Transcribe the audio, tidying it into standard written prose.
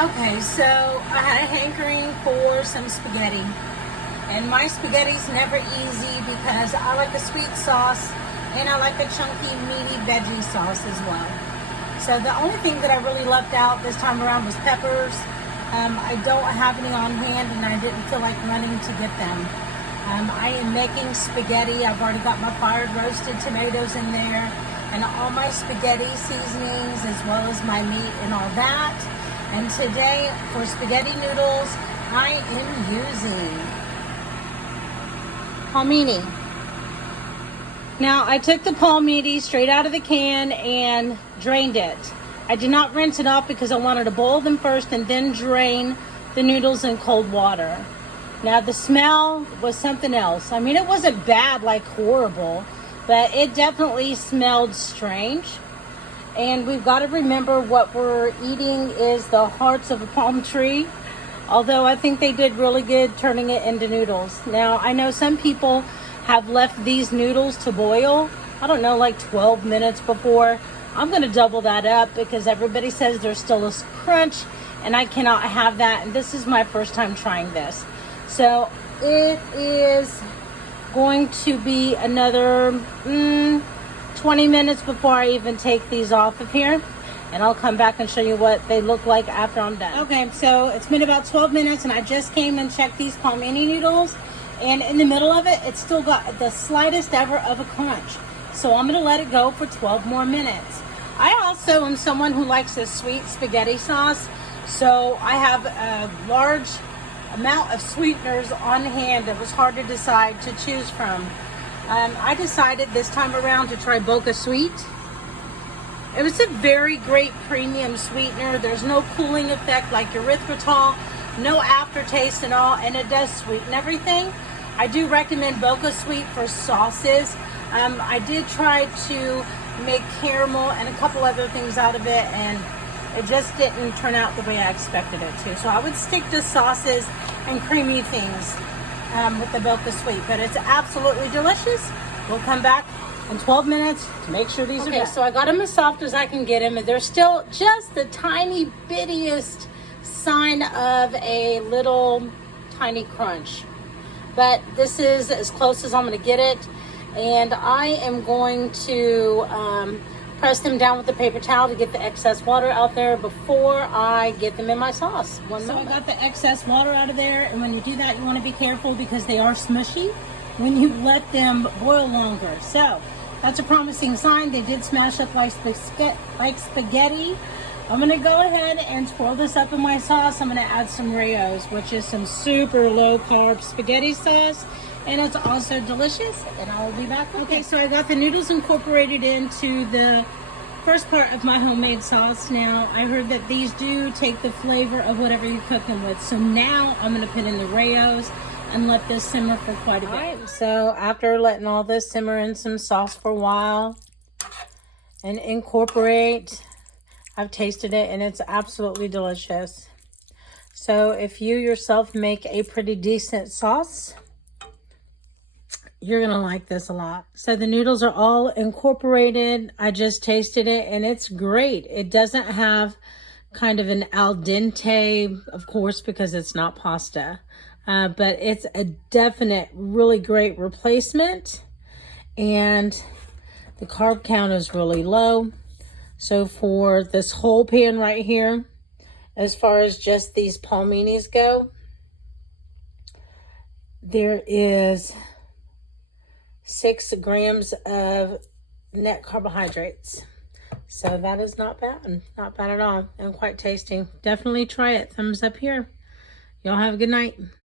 Okay, so I had a hankering for some spaghetti. And my spaghetti's never easy because I like a sweet sauce and I like a chunky, meaty veggie sauce as well. So the only thing that I really left out this time around was peppers. I don't have any on hand and I didn't feel like running to get them. I am making spaghetti. I've already got my fired roasted tomatoes in there and all my spaghetti seasonings as well as my meat and all that. And today for spaghetti noodles, I am using Palmini. Now I took the Palmini straight out of the can and drained it. I did not rinse it off because I wanted to boil them first and then drain the noodles in cold water. Now the smell was something else. I mean, it wasn't bad, like horrible, but it definitely smelled strange. And we've got to remember what we're eating is the hearts of a palm tree. Although I think they did really good turning it into noodles. Now, I know some people have left these noodles to boil, I don't know, like 12 minutes before. I'm going to double that up because everybody says there's still a crunch and I cannot have that. And this is my first time trying this. So it is going to be another 20 minutes before I even take these off of here. And I'll come back and show you what they look like after I'm done. Okay, so it's been about 12 minutes and I just came and checked these Palmini noodles. And in the middle of it, it's still got the slightest ever of a crunch. So I'm gonna let it go for 12 more minutes. I also am someone who likes a sweet spaghetti sauce. So I have a large amount of sweeteners on hand. It was hard to decide to choose from. I decided this time around to try Boca Sweet. It was a very great premium sweetener. There's no cooling effect like erythritol, no aftertaste at all, and it does sweeten everything. I do recommend Boca Sweet for sauces. I did try to make caramel and a couple other things out of it, and it just didn't turn out the way I expected it to. So I would stick to sauces and creamy things with the Boca Sweet, but it's absolutely delicious. We'll come back in 12 minutes to make sure these are done. So I got them as soft as I can get them, and they're still just the tiny bittiest sign of a little tiny crunch. But this is as close as I'm going to get it, and I am going to press them down with a paper towel to get the excess water out there before I get them in my sauce. So I got the excess water out of there, and when you do that, you want to be careful because they are smushy when you let them boil longer. So that's a promising sign. They did smash up like spaghetti. I'm going to go ahead and twirl this up in my sauce. I'm going to add some Rayo's, which is some super low carb spaghetti sauce. And it's also delicious. And I will be back with it. So I got the noodles incorporated into the first part of my homemade sauce. Now, I heard that these do take the flavor of whatever you're cooking with. So now I'm going to put in the Rayo's and let this simmer for quite a bit. All right, so after letting all this simmer in some sauce for a while and incorporate, I've tasted it and it's absolutely delicious. So if you yourself make a pretty decent sauce, you're gonna like this a lot. So the noodles are all incorporated. I just tasted it and it's great. It doesn't have kind of an al dente, of course, because it's not pasta. But it's a definite, really great replacement. And the carb count is really low. So for this whole pan right here, as far as just these Palminis go, there is 6 grams of net carbohydrates. So that is not bad. Not bad at all. And quite tasty. Definitely try it. Thumbs up here. Y'all have a good night.